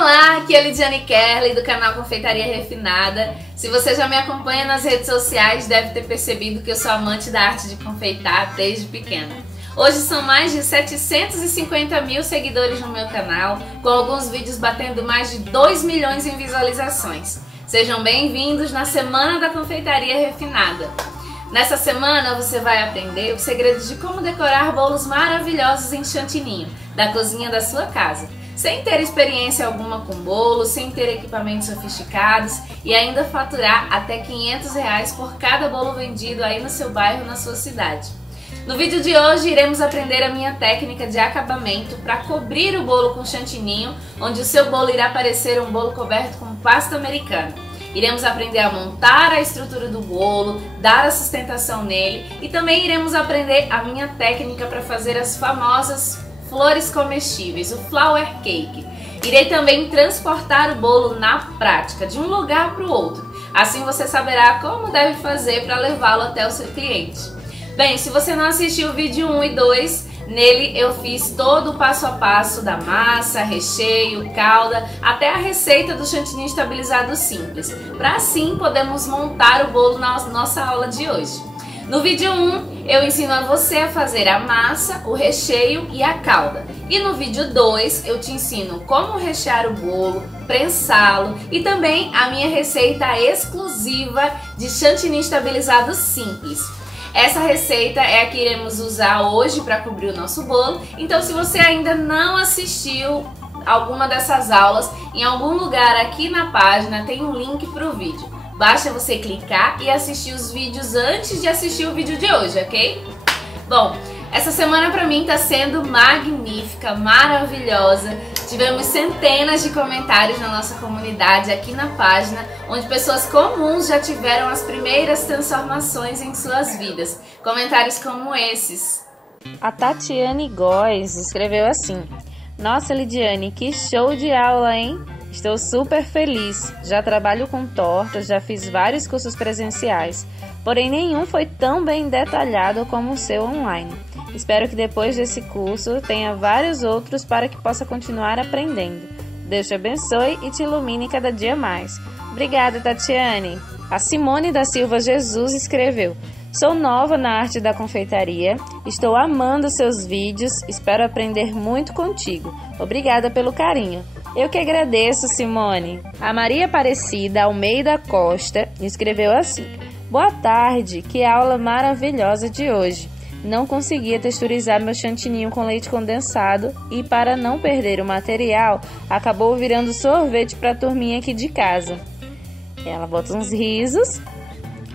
Olá, aqui é Lidiane Kerley do canal Confeitaria Refinada. Se você já me acompanha nas redes sociais, deve ter percebido que eu sou amante da arte de confeitar desde pequena. Hoje são mais de 750 mil seguidores no meu canal, com alguns vídeos batendo mais de 2 milhões em visualizações. Sejam bem-vindos na Semana da Confeitaria Refinada. Nessa semana você vai aprender os segredos de como decorar bolos maravilhosos em chantininho, da cozinha da sua casa, sem ter experiência alguma com bolo, sem ter equipamentos sofisticados e ainda faturar até R$500 por cada bolo vendido aí no seu bairro, na sua cidade. No vídeo de hoje iremos aprender a minha técnica de acabamento para cobrir o bolo com chantininho, onde o seu bolo irá parecer um bolo coberto com pasta americana. Iremos aprender a montar a estrutura do bolo, dar a sustentação nele e também iremos aprender a minha técnica para fazer as famosas flores comestíveis, o flower cake. Irei também transportar o bolo na prática, de um lugar para o outro. Assim você saberá como deve fazer para levá-lo até o seu cliente. Bem, se você não assistiu o vídeo 1 e 2, nele eu fiz todo o passo a passo da massa, recheio, calda, até a receita do chantilly estabilizado simples, para assim podermos montar o bolo na nossa aula de hoje. No vídeo 1, eu ensino a você a fazer a massa, o recheio e a calda. E no vídeo 2, eu te ensino como rechear o bolo, prensá-lo e também a minha receita exclusiva de chantilly estabilizado simples. Essa receita é a que iremos usar hoje para cobrir o nosso bolo, então se você ainda não assistiu alguma dessas aulas, em algum lugar aqui na página tem um link para o vídeo. Basta você clicar e assistir os vídeos antes de assistir o vídeo de hoje, ok? Bom, essa semana para mim está sendo magnífica, maravilhosa. Tivemos centenas de comentários na nossa comunidade aqui na página, onde pessoas comuns já tiveram as primeiras transformações em suas vidas. Comentários como esses. A Tatiane Góes escreveu assim: Nossa, Lidiane, que show de aula, hein? Estou super feliz, já trabalho com tortas, já fiz vários cursos presenciais, porém nenhum foi tão bem detalhado como o seu online. Espero que depois desse curso tenha vários outros para que possa continuar aprendendo. Deus te abençoe e te ilumine cada dia mais. Obrigada, Tatiane. A Simone da Silva Jesus escreveu: Sou nova na arte da confeitaria, estou amando seus vídeos, espero aprender muito contigo. Obrigada pelo carinho. Eu que agradeço, Simone. A Maria Aparecida Almeida Costa escreveu assim: Boa tarde, que aula maravilhosa de hoje. Não conseguia texturizar meu chantininho com leite condensado e, para não perder o material, acabou virando sorvete para a turminha aqui de casa. Ela bota uns risos,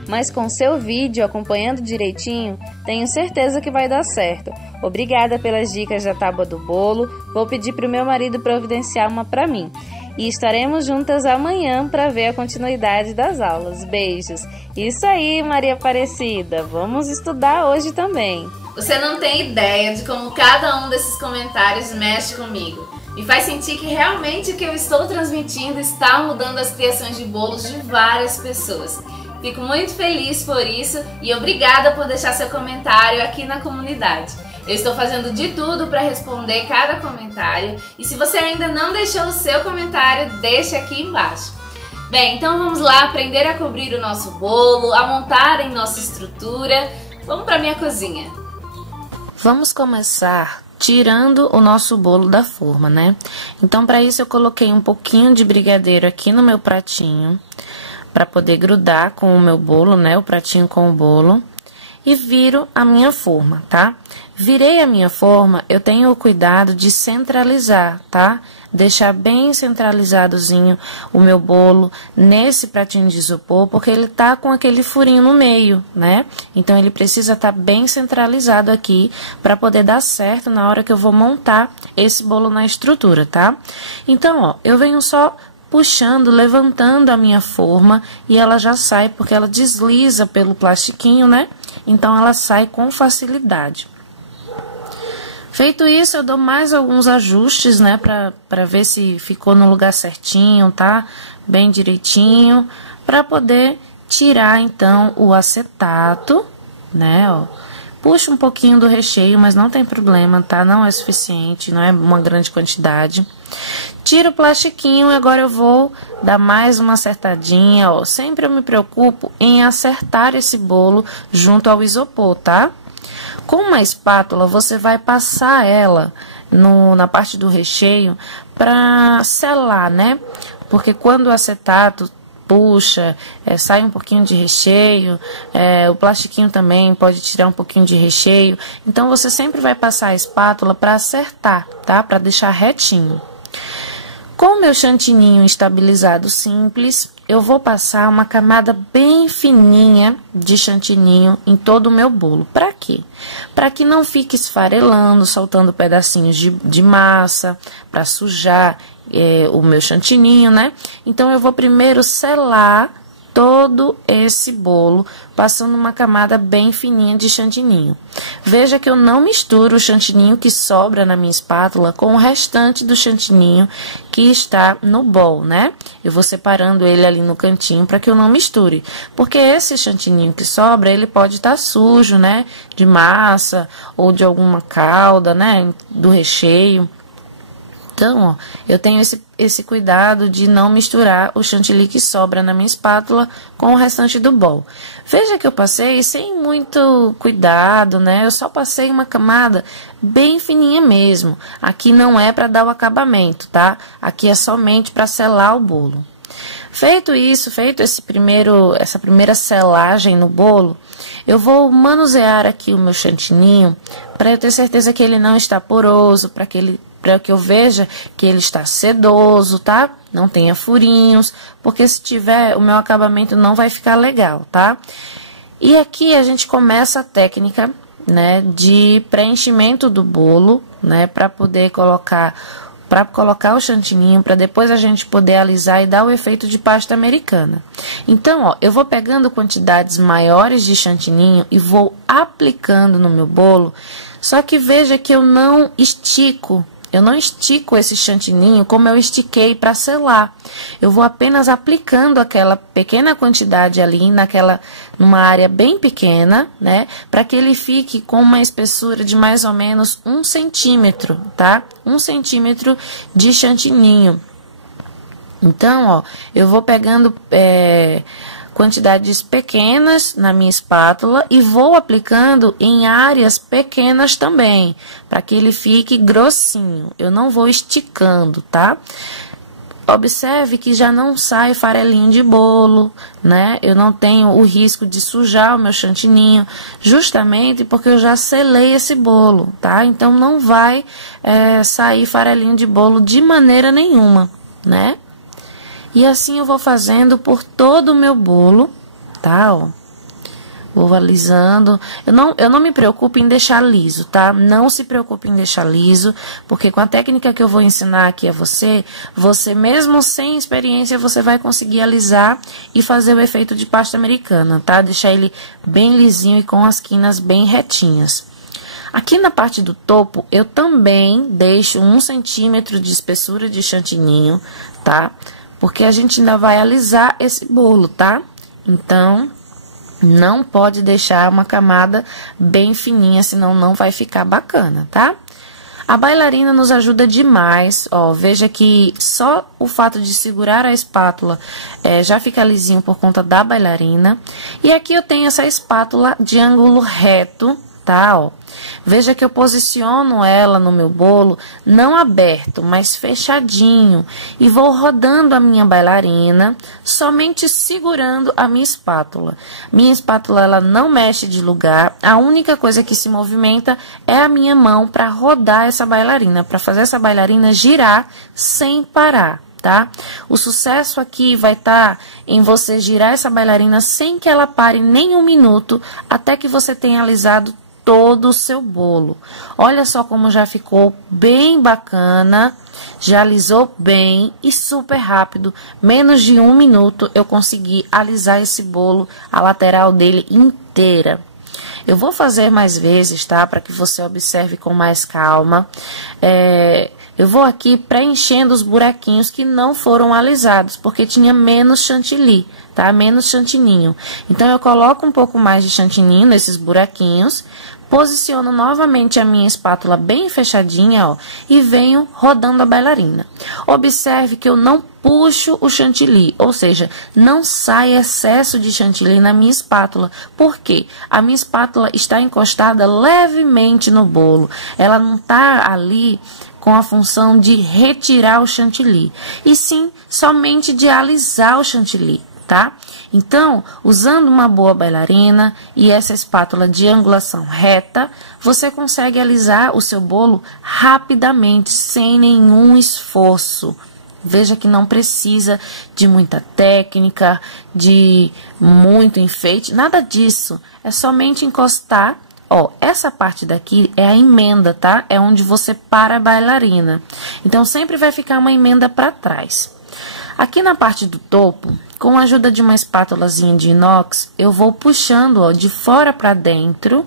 mas com seu vídeo acompanhando direitinho, tenho certeza que vai dar certo. Obrigada pelas dicas da tábua do bolo, vou pedir para o meu marido providenciar uma para mim. E estaremos juntas amanhã para ver a continuidade das aulas. Beijos! Isso aí, Maria Aparecida! Vamos estudar hoje também. Você não tem ideia de como cada um desses comentários mexe comigo. Me faz sentir que realmente o que eu estou transmitindo está mudando as criações de bolos de várias pessoas. Fico muito feliz por isso e obrigada por deixar seu comentário aqui na comunidade. Eu estou fazendo de tudo para responder cada comentário e se você ainda não deixou o seu comentário, deixe aqui embaixo. Bem, então vamos lá aprender a cobrir o nosso bolo, a montar em nossa estrutura. Vamos para minha cozinha. Vamos começar tirando o nosso bolo da forma, né? Então, para isso eu coloquei um pouquinho de brigadeiro aqui no meu pratinho, para poder grudar com o meu bolo, né? O pratinho com o bolo. E viro a minha forma, tá? Virei a minha forma, eu tenho o cuidado de centralizar, tá? Deixar bem centralizadozinho o meu bolo nesse pratinho de isopor, porque ele tá com aquele furinho no meio, né? Então, ele precisa estar bem centralizado aqui para poder dar certo na hora que eu vou montar esse bolo na estrutura, tá? Então, ó, eu venho só puxando, levantando a minha forma e ela já sai, porque ela desliza pelo plastiquinho, né? Então, ela sai com facilidade. Feito isso, eu dou mais alguns ajustes, né? Pra ver se ficou no lugar certinho, tá? Bem direitinho. Pra poder tirar, então, o acetato, né? Ó, puxa um pouquinho do recheio, mas não tem problema, tá? Não é suficiente, não é uma grande quantidade. Tiro o plastiquinho e agora eu vou dar mais uma acertadinha, ó. Sempre eu me preocupo em acertar esse bolo junto ao isopor, tá? Com uma espátula, você vai passar ela na parte do recheio para selar, né? Porque quando o acetato puxa, sai um pouquinho de recheio, o plastiquinho também pode tirar um pouquinho de recheio. Então, você sempre vai passar a espátula para acertar, tá? Para deixar retinho. Com o meu chantininho estabilizado simples, eu vou passar uma camada bem fininha de chantininho em todo o meu bolo. Para quê? Para que não fique esfarelando, soltando pedacinhos de massa, para sujar o meu chantininho, né? Então, eu vou primeiro selar todo esse bolo, passando uma camada bem fininha de chantininho. Veja que eu não misturo o chantininho que sobra na minha espátula com o restante do chantininho que está no bowl, né? Eu vou separando ele ali no cantinho para que eu não misture, porque esse chantininho que sobra, ele pode estar sujo, né? De massa ou de alguma calda, né? Do recheio. Então, ó, eu tenho esse cuidado de não misturar o chantilly que sobra na minha espátula com o restante do bowl. Veja que eu passei sem muito cuidado, né? Eu só passei uma camada bem fininha mesmo. Aqui não é para dar o acabamento, tá? Aqui é somente para selar o bolo. Feito isso, essa primeira selagem no bolo, eu vou manusear aqui o meu chantininho para eu ter certeza que ele não está poroso, para que eu veja que ele está sedoso, tá? Não tenha furinhos, porque se tiver, o meu acabamento não vai ficar legal, tá? E aqui a gente começa a técnica, né, de preenchimento do bolo, né, para poder colocar o chantininho, para depois a gente poder alisar e dar o efeito de pasta americana. Então, ó, eu vou pegando quantidades maiores de chantininho e vou aplicando no meu bolo, só que veja que eu não estico esse chantininho como eu estiquei para selar. Eu vou apenas aplicando aquela pequena quantidade ali numa área bem pequena, né? Para que ele fique com uma espessura de mais ou menos 1 centímetro, tá? 1 centímetro de chantininho. Então, ó, eu vou pegando quantidades pequenas na minha espátula e vou aplicando em áreas pequenas também, para que ele fique grossinho. Eu não vou esticando, tá? Observe que já não sai farelinho de bolo, né? Eu não tenho o risco de sujar o meu chantininho, justamente porque eu já selei esse bolo, tá? Então, não vai sair farelinho de bolo de maneira nenhuma, né? E assim eu vou fazendo por todo o meu bolo, tá? Ó, vou alisando. Eu não me preocupo em deixar liso, tá? Não se preocupe em deixar liso, porque com a técnica que eu vou ensinar aqui a você mesmo sem experiência, você vai conseguir alisar e fazer o efeito de pasta americana, tá? Deixar ele bem lisinho e com as quinas bem retinhas. Aqui na parte do topo, eu também deixo 1 centímetro de espessura de chantininho, tá? Porque a gente ainda vai alisar esse bolo, tá? Então, não pode deixar uma camada bem fininha, senão não vai ficar bacana, tá? A bailarina nos ajuda demais, ó, veja que só o fato de segurar a espátula já fica lisinho por conta da bailarina. E aqui eu tenho essa espátula de ângulo reto, tá, ó. Veja que eu posiciono ela no meu bolo, não aberto, mas fechadinho. E vou rodando a minha bailarina, somente segurando a minha espátula. Minha espátula, ela não mexe de lugar. A única coisa que se movimenta é a minha mão para rodar essa bailarina, para fazer essa bailarina girar sem parar, tá? O sucesso aqui vai estar em você girar essa bailarina sem que ela pare nem 1 minuto, até que você tenha alisado todo o seu bolo. Olha só como já ficou bem bacana, já alisou bem e super rápido. Menos de 1 minuto eu consegui alisar esse bolo, a lateral dele inteira. Eu vou fazer mais vezes, tá? Para que você observe com mais calma. Eu vou aqui preenchendo os buraquinhos que não foram alisados, porque tinha menos chantilly, tá? Menos chantininho. Então, eu coloco um pouco mais de chantininho nesses buraquinhos. posiciono novamente a minha espátula bem fechadinha, ó, e venho rodando a bailarina. Observe que eu não puxo o chantilly, ou seja, não sai excesso de chantilly na minha espátula. Por quê? A minha espátula está encostada levemente no bolo. Ela não está ali com a função de retirar o chantilly, e sim somente de alisar o chantilly, tá? Então, usando uma boa bailarina e essa espátula de angulação reta, você consegue alisar o seu bolo rapidamente, sem nenhum esforço. Veja que não precisa de muita técnica, de muito enfeite, nada disso. É somente encostar. Ó, essa parte daqui é a emenda, tá? É onde você para a bailarina. Então, sempre vai ficar uma emenda para trás. Aqui na parte do topo, com a ajuda de uma espátulazinha de inox, eu vou puxando, ó, de fora para dentro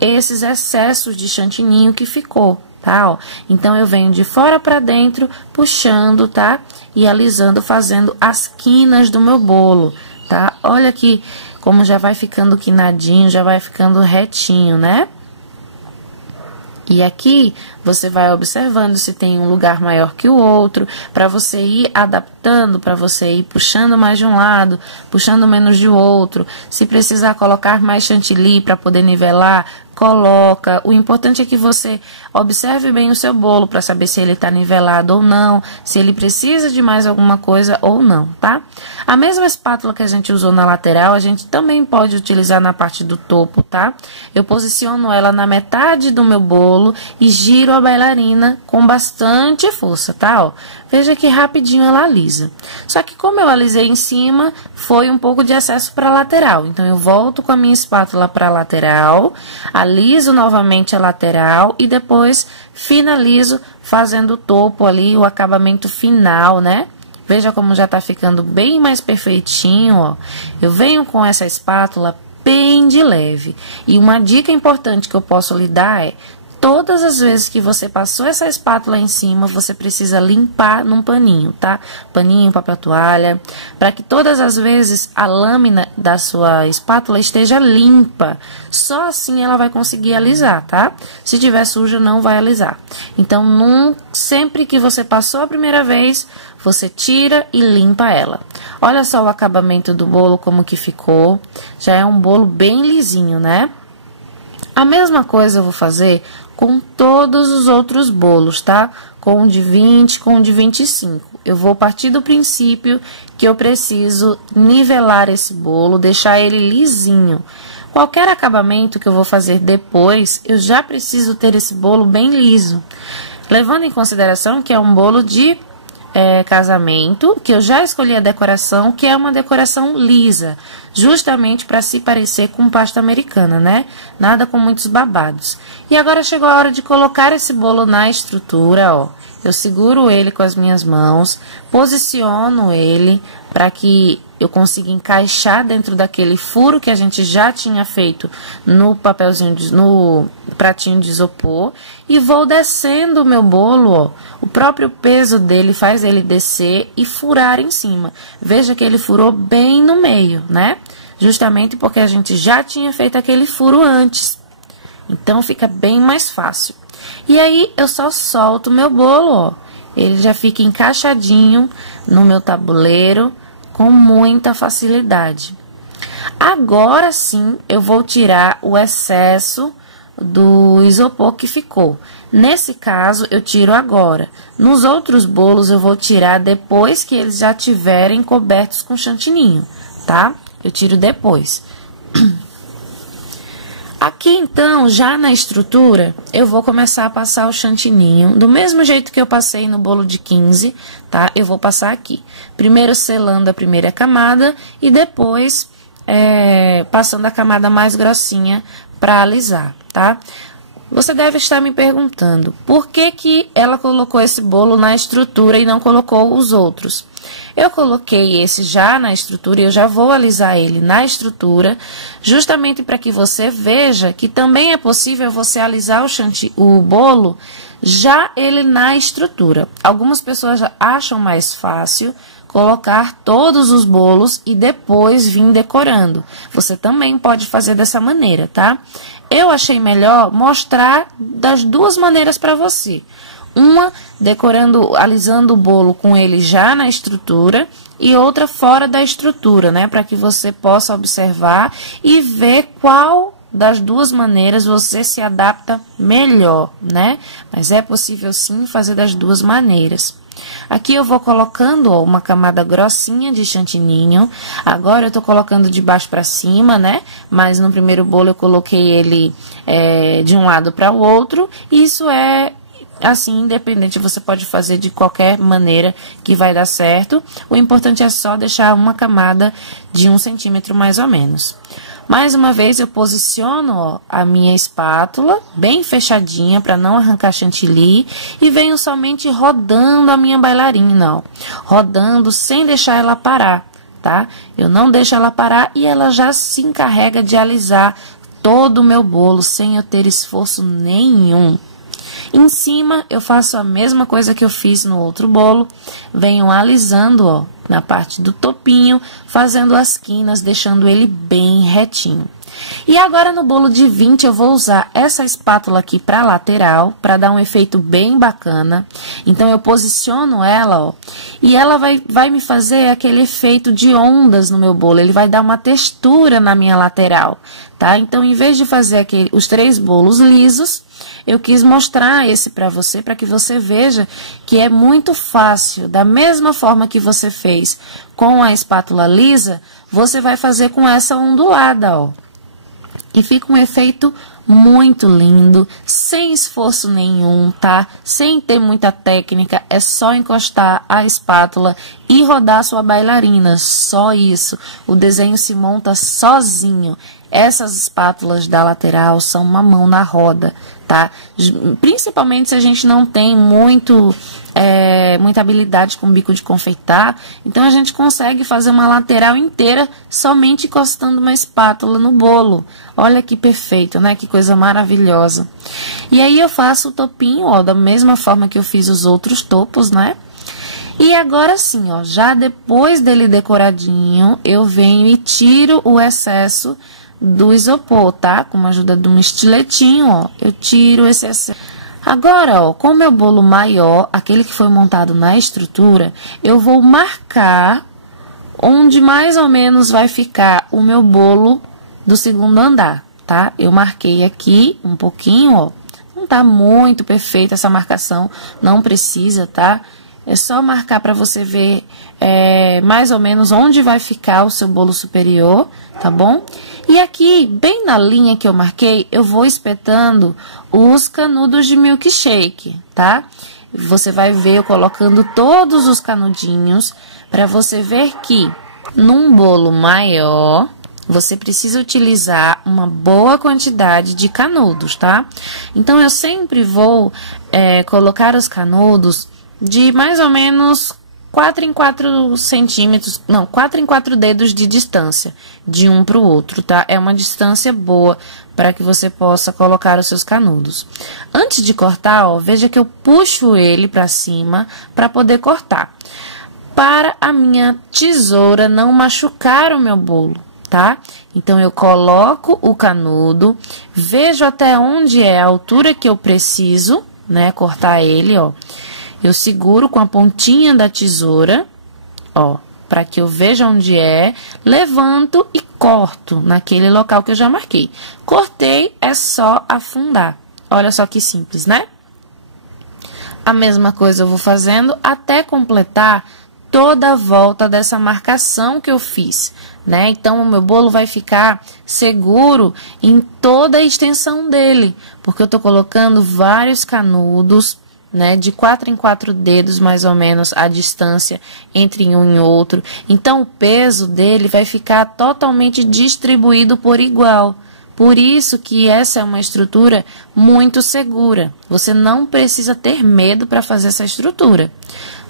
esses excessos de chantininho que ficou, tá? Ó, então, eu venho de fora para dentro, puxando, tá? E alisando, fazendo as quinas do meu bolo, tá? Olha aqui como já vai ficando quinadinho, já vai ficando retinho, né? E aqui, você vai observando se tem um lugar maior que o outro, para você ir adaptando, para você ir puxando mais de um lado, puxando menos de outro. Se precisar colocar mais chantilly para poder nivelar, coloca. O importante é que você observe bem o seu bolo para saber se ele está nivelado ou não, se ele precisa de mais alguma coisa ou não, tá? A mesma espátula que a gente usou na lateral, a gente também pode utilizar na parte do topo, tá? Eu posiciono ela na metade do meu bolo e giro a bailarina com bastante força, tá? Ó, veja que rapidinho ela alisa. Só que como eu alisei em cima, foi um pouco de excesso para a lateral. Então, eu volto com a minha espátula para a lateral, aliso novamente a lateral e depois finalizo fazendo o topo ali, o acabamento final, né? Veja como já tá ficando bem mais perfeitinho, ó. Eu venho com essa espátula bem de leve. E uma dica importante que eu posso lhe dar é: todas as vezes que você passou essa espátula em cima, você precisa limpar num paninho, tá? Paninho, papel toalha, para que todas as vezes a lâmina da sua espátula esteja limpa. Só assim ela vai conseguir alisar, tá? Se tiver suja, não vai alisar. Então, sempre que você passou a primeira vez, você tira e limpa ela. Olha só o acabamento do bolo, como que ficou. Já é um bolo bem lisinho, né? A mesma coisa eu vou fazer com todos os outros bolos, tá? Com o de 20, com o de 25. Eu vou partir do princípio que eu preciso nivelar esse bolo, deixar ele lisinho. Qualquer acabamento que eu vou fazer depois, eu já preciso ter esse bolo bem liso. Levando em consideração que é um bolo de casamento, que eu já escolhi a decoração, que é uma decoração lisa, justamente para se parecer com pasta americana, né? Nada com muitos babados. E agora chegou a hora de colocar esse bolo na estrutura, ó. Eu seguro ele com as minhas mãos, posiciono ele para que eu consiga encaixar dentro daquele furo que a gente já tinha feito no papelzinho, no pratinho de isopor, e vou descendo o meu bolo, ó. O próprio peso dele faz ele descer e furar em cima. Veja que ele furou bem no meio, né? Justamente porque a gente já tinha feito aquele furo antes. Então, fica bem mais fácil. E aí, eu só solto o meu bolo, ó. Ele já fica encaixadinho no meu tabuleiro com muita facilidade. Agora sim, eu vou tirar o excesso do isopor que ficou. Nesse caso, eu tiro agora. Nos outros bolos, eu vou tirar depois que eles já tiverem cobertos com chantininho, tá? Eu tiro depois. Aqui, então, já na estrutura, eu vou começar a passar o chantininho, do mesmo jeito que eu passei no bolo de 15, tá? Eu vou passar aqui. Primeiro selando a primeira camada e depois passando a camada mais grossinha para alisar, tá? Você deve estar me perguntando, por que que ela colocou esse bolo na estrutura e não colocou os outros? Eu coloquei esse já na estrutura e eu já vou alisar ele na estrutura, justamente para que você veja que também é possível você alisar o bolo já ele na estrutura. Algumas pessoas acham mais fácil colocar todos os bolos e depois vir decorando. Você também pode fazer dessa maneira, tá? Eu achei melhor mostrar das duas maneiras para você. Uma, decorando, alisando o bolo com ele já na estrutura, e outra fora da estrutura, né? Para que você possa observar e ver qual das duas maneiras você se adapta melhor, né? Mas é possível sim fazer das duas maneiras. Aqui eu vou colocando, ó, uma camada grossinha de chantininho. Agora eu tô colocando de baixo para cima, né? Mas no primeiro bolo eu coloquei ele de um lado para o outro. Isso é assim, independente, você pode fazer de qualquer maneira que vai dar certo. O importante é só deixar uma camada de 1 centímetro mais ou menos. Mais uma vez eu posiciono, ó, a minha espátula bem fechadinha para não arrancar chantilly e venho somente rodando a minha bailarina, ó, rodando sem deixar ela parar, tá? Eu não deixo ela parar e ela já se encarrega de alisar todo o meu bolo sem eu ter esforço nenhum. Em cima, eu faço a mesma coisa que eu fiz no outro bolo, venho alisando, ó, na parte do topinho, fazendo as quinas, deixando ele bem retinho. E agora no bolo de 20 eu vou usar essa espátula aqui para lateral, para dar um efeito bem bacana. Então eu posiciono ela, ó, e ela vai me fazer aquele efeito de ondas no meu bolo, ele vai dar uma textura na minha lateral, tá? Então em vez de fazer os 3 bolos lisos, eu quis mostrar esse para você, para que você veja que é muito fácil. Da mesma forma que você fez com a espátula lisa, você vai fazer com essa ondulada, ó. E fica um efeito muito lindo, sem esforço nenhum, tá? Sem ter muita técnica, é só encostar a espátula e rodar a sua bailarina, só isso. O desenho se monta sozinho. Essas espátulas da lateral são uma mão na roda, tá? Principalmente se a gente não tem muita habilidade com bico de confeitar, então a gente consegue fazer uma lateral inteira somente encostando uma espátula no bolo. Olha que perfeito, né? Que coisa maravilhosa. E aí eu faço o topinho, ó, da mesma forma que eu fiz os outros topos, né? E agora sim, ó, já depois dele decoradinho, eu venho e tiro o excesso do isopor, tá? Com a ajuda de um estiletinho, ó, eu tiro esse excesso. Agora, ó, com o meu bolo maior, aquele que foi montado na estrutura, eu vou marcar onde mais ou menos vai ficar o meu bolo do segundo andar, tá? Eu marquei aqui um pouquinho, ó, não tá muito perfeita essa marcação, não precisa, tá? É só marcar para você ver mais ou menos onde vai ficar o seu bolo superior, tá bom? E aqui, bem na linha que eu marquei, eu vou espetando os canudos de milkshake, tá? Você vai ver eu colocando todos os canudinhos para você ver que num bolo maior você precisa utilizar uma boa quantidade de canudos, tá? Então eu sempre vou colocar os canudos de mais ou menos 4 em 4 centímetros, não, 4 em 4 dedos de distância de um para o outro, tá? É uma distância boa para que você possa colocar os seus canudos. Antes de cortar, ó, veja que eu puxo ele para cima para poder cortar. Para a minha tesoura não machucar o meu bolo, tá? Então eu coloco o canudo, vejo até onde é a altura que eu preciso, né, cortar ele, ó. Eu seguro com a pontinha da tesoura, ó, para que eu veja onde é, levanto e corto naquele local que eu já marquei. Cortei, é só afundar. Olha só que simples, né? A mesma coisa eu vou fazendo até completar toda a volta dessa marcação que eu fiz, né? Então, o meu bolo vai ficar seguro em toda a extensão dele, porque eu tô colocando vários canudos, né, de 4 em 4 dedos, mais ou menos, a distância entre um e outro. Então, o peso dele vai ficar totalmente distribuído por igual. Por isso que essa é uma estrutura muito segura. Você não precisa ter medo para fazer essa estrutura.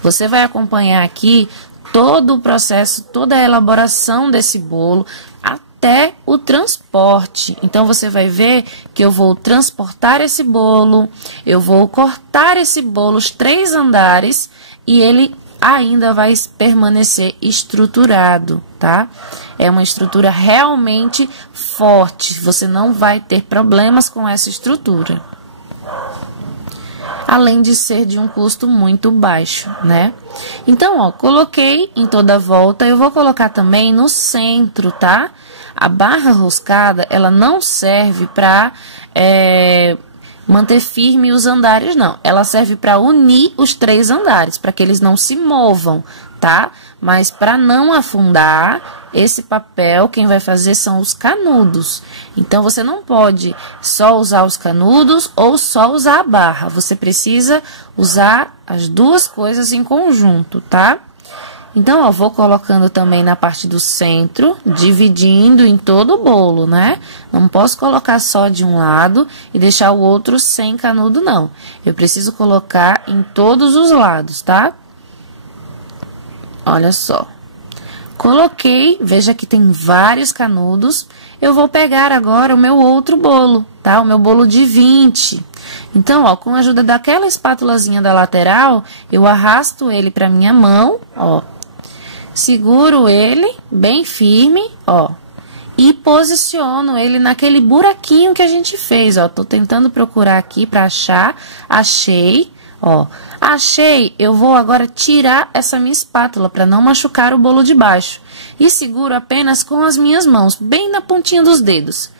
Você vai acompanhar aqui todo o processo, toda a elaboração desse bolo, até o transporte. Então, você vai ver que eu vou transportar esse bolo, eu vou cortar esse bolo os 3 andares e ele ainda vai permanecer estruturado, tá? É uma estrutura realmente forte, você não vai ter problemas com essa estrutura. Além de ser de um custo muito baixo, né? Então, ó, coloquei em toda a volta, eu vou colocar também no centro, tá? A barra roscada, ela não serve para manter firme os andares, não. Ela serve para unir os 3 andares, para que eles não se movam, tá? Mas para não afundar, esse papel, quem vai fazer são os canudos. Então, você não pode só usar os canudos ou só usar a barra. Você precisa usar as duas coisas em conjunto, tá? Então, ó, vou colocando também na parte do centro, dividindo em todo o bolo, né? Não posso colocar só de um lado e deixar o outro sem canudo, não. Eu preciso colocar em todos os lados, tá? Olha só. Coloquei, veja que tem vários canudos. Eu vou pegar agora o meu outro bolo, tá? O meu bolo de 20. Então, ó, com a ajuda daquela espátulazinha da lateral, eu arrasto ele para minha mão, ó. Seguro ele bem firme, ó, e posiciono ele naquele buraquinho que a gente fez, ó. Tô tentando procurar aqui para achar, achei, ó. Achei, eu vou agora tirar essa minha espátula para não machucar o bolo de baixo. E seguro apenas com as minhas mãos, bem na pontinha dos dedos.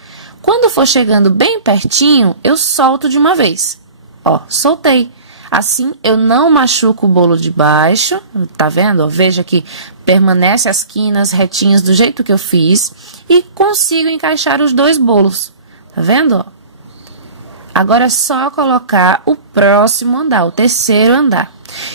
Quando for chegando bem pertinho, eu solto de uma vez. Ó, soltei. Assim, eu não machuco o bolo de baixo, tá vendo? Ó, veja que permanece as quinas retinhas do jeito que eu fiz e consigo encaixar os 2 bolos, tá vendo? Ó? Agora é só colocar o próximo andar, o terceiro andar.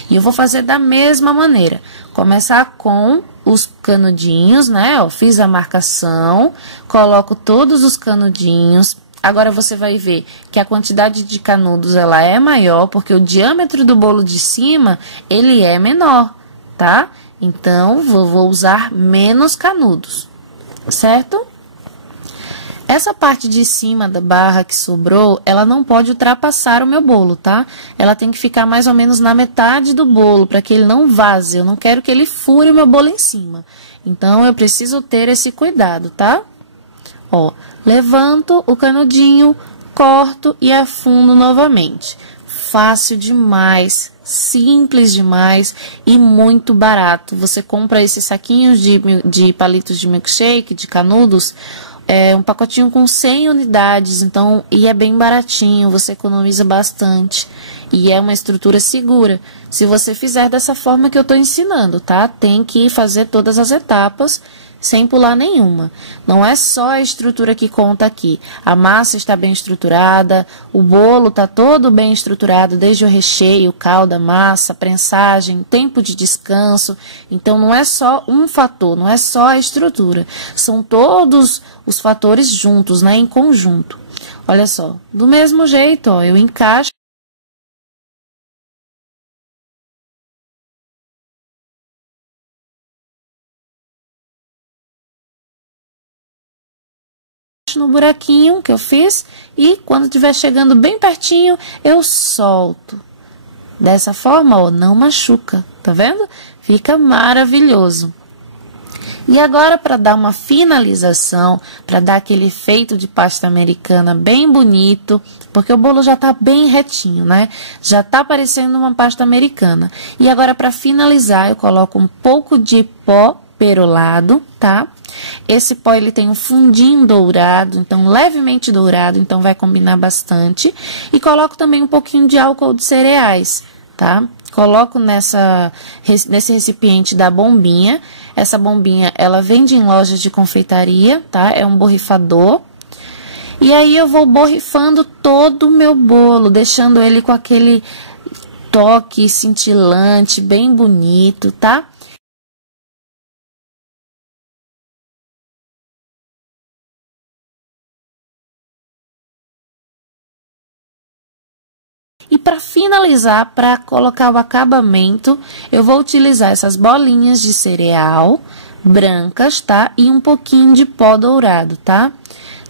E eu vou fazer da mesma maneira, começar com os canudinhos, né? Ó, fiz a marcação, coloco todos os canudinhos. Agora, você vai ver que a quantidade de canudos, ela é maior, porque o diâmetro do bolo de cima, ele é menor, tá? Então, vou usar menos canudos, certo? Essa parte de cima da barra que sobrou, ela não pode ultrapassar o meu bolo, tá? Ela tem que ficar mais ou menos na metade do bolo, para que ele não vaze. Eu não quero que ele fure o meu bolo em cima. Então, eu preciso ter esse cuidado, tá? Ó, levanto o canudinho, corto e afundo novamente. Fácil demais, simples demais e muito barato. Você compra esses saquinhos de palitos de milkshake, de canudos, um pacotinho com 100 unidades, então, e é bem baratinho, você economiza bastante. E é uma estrutura segura. Se você fizer dessa forma que eu estou ensinando, tá? Tem que fazer todas as etapas sem pular nenhuma. Não é só a estrutura que conta aqui. A massa está bem estruturada, o bolo está todo bem estruturado, desde o recheio, calda, massa, prensagem, tempo de descanso. Então, não é só um fator, não é só a estrutura. São todos os fatores juntos, né, em conjunto. Olha só, do mesmo jeito, ó, eu encaixo no buraquinho que eu fiz e quando estiver chegando bem pertinho, eu solto. Dessa forma, ó, não machuca, tá vendo? Fica maravilhoso. E agora, para dar uma finalização, para dar aquele efeito de pasta americana bem bonito, porque o bolo já tá bem retinho, né? Já tá parecendo uma pasta americana. E agora, para finalizar, eu coloco um pouco de pó perolado, tá? Esse pó, ele tem um fundinho dourado, então levemente dourado, então vai combinar bastante. E coloco também um pouquinho de álcool de cereais, tá? Coloco nesse recipiente da bombinha. Essa bombinha, ela vende em lojas de confeitaria, tá? É um borrifador. E aí eu vou borrifando todo o meu bolo, deixando ele com aquele toque cintilante, bem bonito, tá? E para finalizar, para colocar o acabamento, eu vou utilizar essas bolinhas de cereal brancas, tá? E um pouquinho de pó dourado, tá?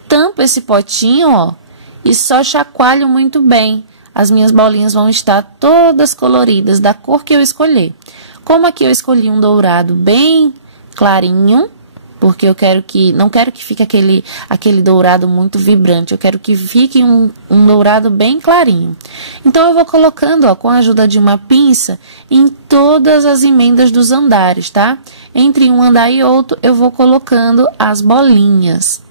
Tampo esse potinho, ó, e só chacoalho muito bem. As minhas bolinhas vão estar todas coloridas, da cor que eu escolher. Como aqui eu escolhi um dourado bem clarinho, porque eu não quero que fique aquele dourado muito vibrante, eu quero que fique um dourado bem clarinho. Então eu vou colocando, ó, com a ajuda de uma pinça em todas as emendas dos andares, tá? Entre um andar e outro eu vou colocando as bolinhas.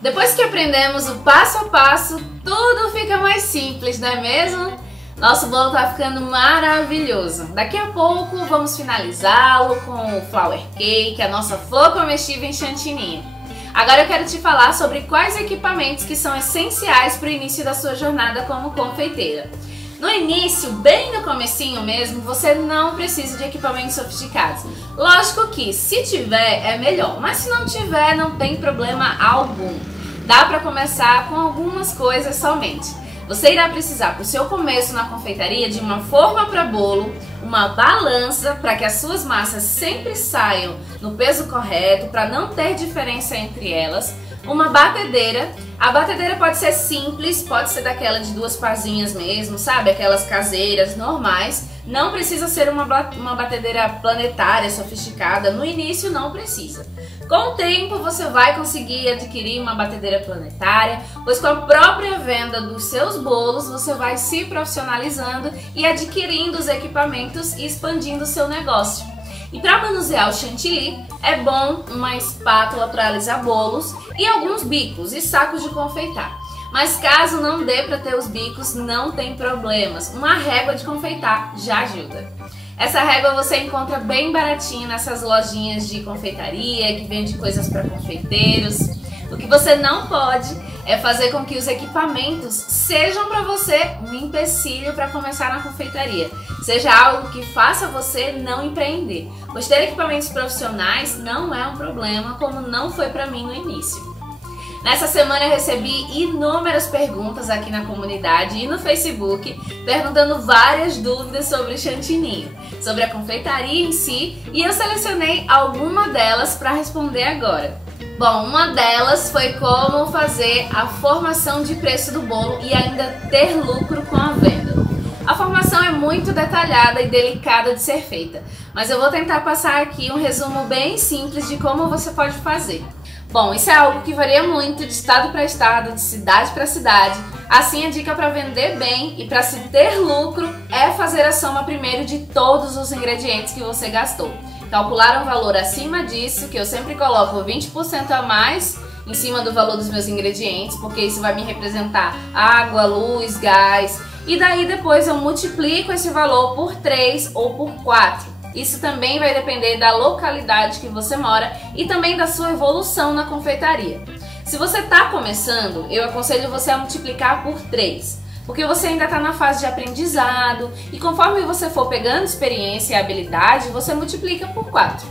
Depois que aprendemos o passo a passo, tudo fica mais simples, não é mesmo? Nosso bolo tá ficando maravilhoso. Daqui a pouco vamos finalizá-lo com o flower cake, a nossa flor comestível em chantininho. Agora eu quero te falar sobre quais equipamentos que são essenciais para o início da sua jornada como confeiteira. No início, bem no comecinho mesmo, você não precisa de equipamentos sofisticados. Lógico que se tiver é melhor, mas se não tiver não tem problema algum. Dá para começar com algumas coisas somente. Você irá precisar para o seu começo na confeitaria de uma forma para bolo, uma balança para que as suas massas sempre saiam no peso correto, para não ter diferença entre elas, uma batedeira. A batedeira pode ser simples, pode ser daquela de 2 pazinhas mesmo, sabe? Aquelas caseiras normais. Não precisa ser uma batedeira planetária, sofisticada. No início não precisa. Com o tempo você vai conseguir adquirir uma batedeira planetária, pois com a própria venda dos seus bolos você vai se profissionalizando e adquirindo os equipamentos e expandindo o seu negócio. E para manusear o chantilly, é bom uma espátula para alisar bolos e alguns bicos e sacos de confeitar. Mas caso não dê para ter os bicos, não tem problemas. Uma régua de confeitar já ajuda. Essa régua você encontra bem baratinho nessas lojinhas de confeitaria que vende coisas para confeiteiros. O que você não pode é fazer com que os equipamentos sejam para você um empecilho para começar na confeitaria. Seja algo que faça você não empreender. Pois ter equipamentos profissionais não é um problema, como não foi para mim no início. Nessa semana eu recebi inúmeras perguntas aqui na comunidade e no Facebook, perguntando várias dúvidas sobre o chantininho, sobre a confeitaria em si, e eu selecionei alguma delas para responder agora. Bom, uma delas foi como fazer a formação de preço do bolo e ainda ter lucro com a venda. A formação é muito detalhada e delicada de ser feita, mas eu vou tentar passar aqui um resumo bem simples de como você pode fazer. Bom, isso é algo que varia muito de estado para estado, de cidade para cidade. Assim, a dica para vender bem e para se ter lucro é fazer a soma primeiro de todos os ingredientes que você gastou. Calcular um valor acima disso, que eu sempre coloco 20% a mais em cima do valor dos meus ingredientes, porque isso vai me representar água, luz, gás. E daí depois eu multiplico esse valor por 3 ou por 4. Isso também vai depender da localidade que você mora e também da sua evolução na confeitaria. Se você está começando, eu aconselho você a multiplicar por 3, porque você ainda está na fase de aprendizado e conforme você for pegando experiência e habilidade, você multiplica por 4.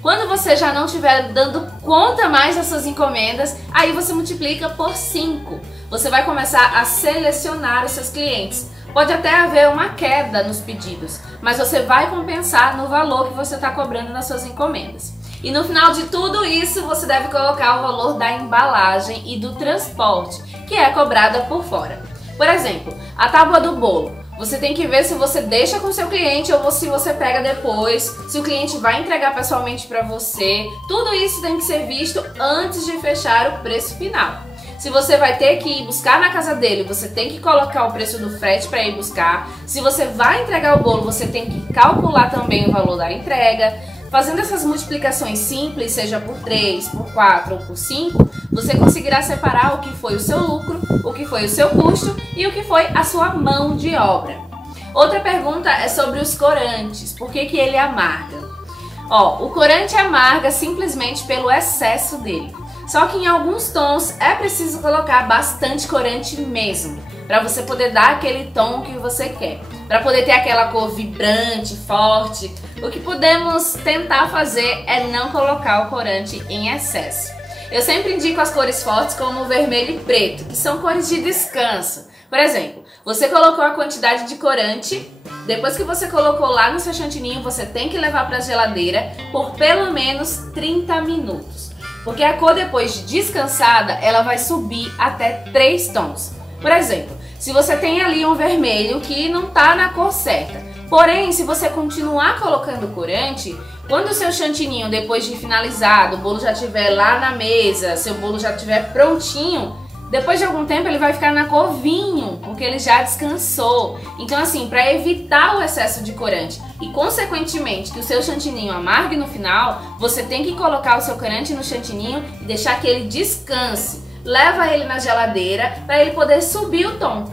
Quando você já não estiver dando conta mais das suas encomendas, aí você multiplica por 5. Você vai começar a selecionar os seus clientes. Pode até haver uma queda nos pedidos, mas você vai compensar no valor que você está cobrando nas suas encomendas. E no final de tudo isso, você deve colocar o valor da embalagem e do transporte, que é cobrada por fora. Por exemplo, a tábua do bolo. Você tem que ver se você deixa com o seu cliente ou se você pega depois, se o cliente vai entregar pessoalmente para você. Tudo isso tem que ser visto antes de fechar o preço final. Se você vai ter que ir buscar na casa dele, você tem que colocar o preço do frete para ir buscar. Se você vai entregar o bolo, você tem que calcular também o valor da entrega. Fazendo essas multiplicações simples, seja por 3, por 4 ou por 5, você conseguirá separar o que foi o seu lucro, o que foi o seu custo e o que foi a sua mão de obra. Outra pergunta é sobre os corantes. Por que ele amarga? O corante amarga simplesmente pelo excesso dele. Só que em alguns tons é preciso colocar bastante corante mesmo, para você poder dar aquele tom que você quer, para poder ter aquela cor vibrante, forte. O que podemos tentar fazer é não colocar o corante em excesso. Eu sempre indico as cores fortes como o vermelho e preto, que são cores de descanso. Por exemplo, você colocou a quantidade de corante, depois que você colocou lá no seu chantininho, você tem que levar para a geladeira por pelo menos 30 minutos. Porque a cor depois de descansada, ela vai subir até 3 tons. Por exemplo, se você tem ali um vermelho que não está na cor certa, Porém, se você continuar colocando corante, quando o seu chantininho, depois de finalizado, o bolo já estiver lá na mesa, seu bolo já estiver prontinho, depois de algum tempo ele vai ficar na cor vinho, porque ele já descansou. Então assim, para evitar o excesso de corante e consequentemente que o seu chantininho amargue no final, você tem que colocar o seu corante no chantininho e deixar que ele descanse. Leva ele na geladeira para ele poder subir o tom.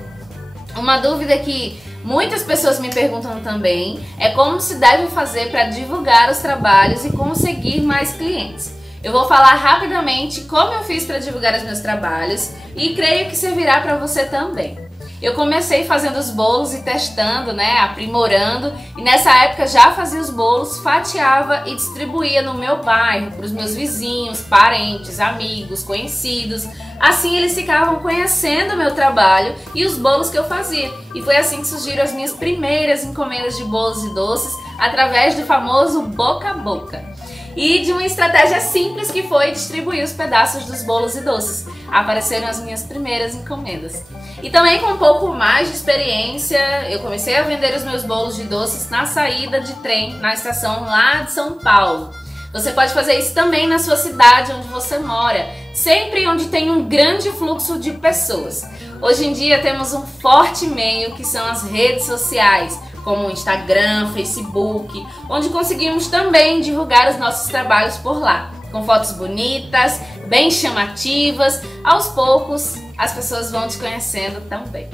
Uma dúvida que muitas pessoas me perguntam também é como se deve fazer para divulgar os trabalhos e conseguir mais clientes. Eu vou falar rapidamente como eu fiz para divulgar os meus trabalhos e creio que servirá para você também. Eu comecei fazendo os bolos e testando, aprimorando, e nessa época já fazia os bolos, fatiava e distribuía no meu bairro, para os meus vizinhos, parentes, amigos, conhecidos. Assim eles ficavam conhecendo o meu trabalho e os bolos que eu fazia. E foi assim que surgiram as minhas primeiras encomendas de bolos e doces, através do famoso boca a boca. E de uma estratégia simples que foi distribuir os pedaços dos bolos e doces. Apareceram as minhas primeiras encomendas. E também com um pouco mais de experiência, eu comecei a vender os meus bolos de doces na saída de trem, na estação lá de São Paulo. Você pode fazer isso também na sua cidade onde você mora, sempre onde tem um grande fluxo de pessoas. Hoje em dia temos um forte meio que são as redes sociais, como o Instagram, Facebook, onde conseguimos também divulgar os nossos trabalhos por lá, com fotos bonitas, bem chamativas. Aos poucos, as pessoas vão te conhecendo também.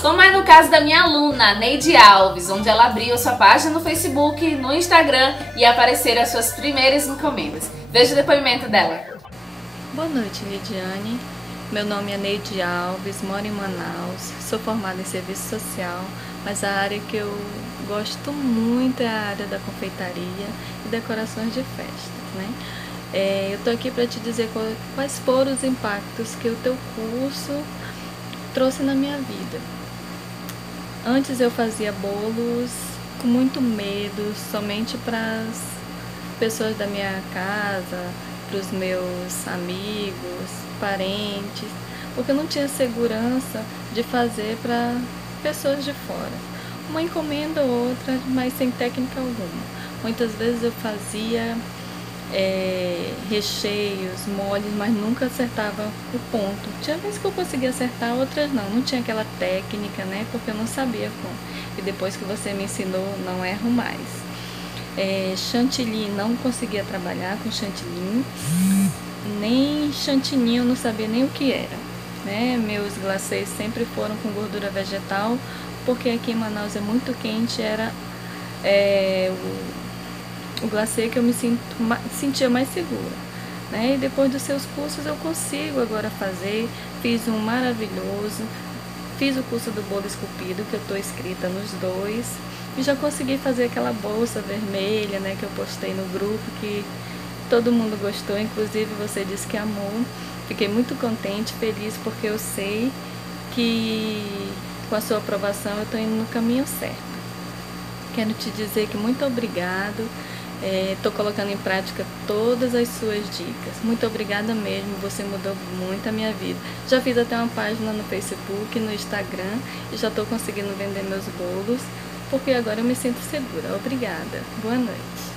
Como é no caso da minha aluna, Neide Alves, onde ela abriu a sua página no Facebook, no Instagram e apareceram as suas primeiras encomendas. Veja o depoimento dela. Boa noite, Lidiane. Meu nome é Neide Alves, moro em Manaus, sou formada em serviço social, mas a área que eu gosto muito é a área da confeitaria e decorações de festas, eu tô aqui para te dizer quais foram os impactos que o teu curso trouxe na minha vida. Antes eu fazia bolos com muito medo, somente para as pessoas da minha casa, para os meus amigos, parentes, porque eu não tinha segurança de fazer para pessoas de fora. Uma encomenda ou outra, mas sem técnica alguma. Muitas vezes eu fazia recheios, molhos, mas nunca acertava o ponto. Tinha vezes que eu conseguia acertar, outras não tinha aquela técnica, porque eu não sabia como. E depois que você me ensinou, não erro mais. Chantilly, não conseguia trabalhar com chantilly, nem chantininho, eu não sabia nem o que era, Meus glacês sempre foram com gordura vegetal, porque aqui em Manaus é muito quente, era o glacê que eu me sentia mais segura, E depois dos seus cursos eu consigo agora fazer, fiz um maravilhoso, fiz o curso do bolo esculpido, que eu estou inscrita nos dois, e já consegui fazer aquela bolsa vermelha, que eu postei no grupo, que todo mundo gostou, inclusive você disse que amou. Fiquei muito contente, feliz, porque eu sei que com a sua aprovação eu estou indo no caminho certo. Quero te dizer que muito obrigado, estou colocando em prática todas as suas dicas. Muito obrigada mesmo, você mudou muito a minha vida. Já fiz até uma página no Facebook, no Instagram, e já estou conseguindo vender meus bolos, porque agora eu me sinto segura. Obrigada. Boa noite.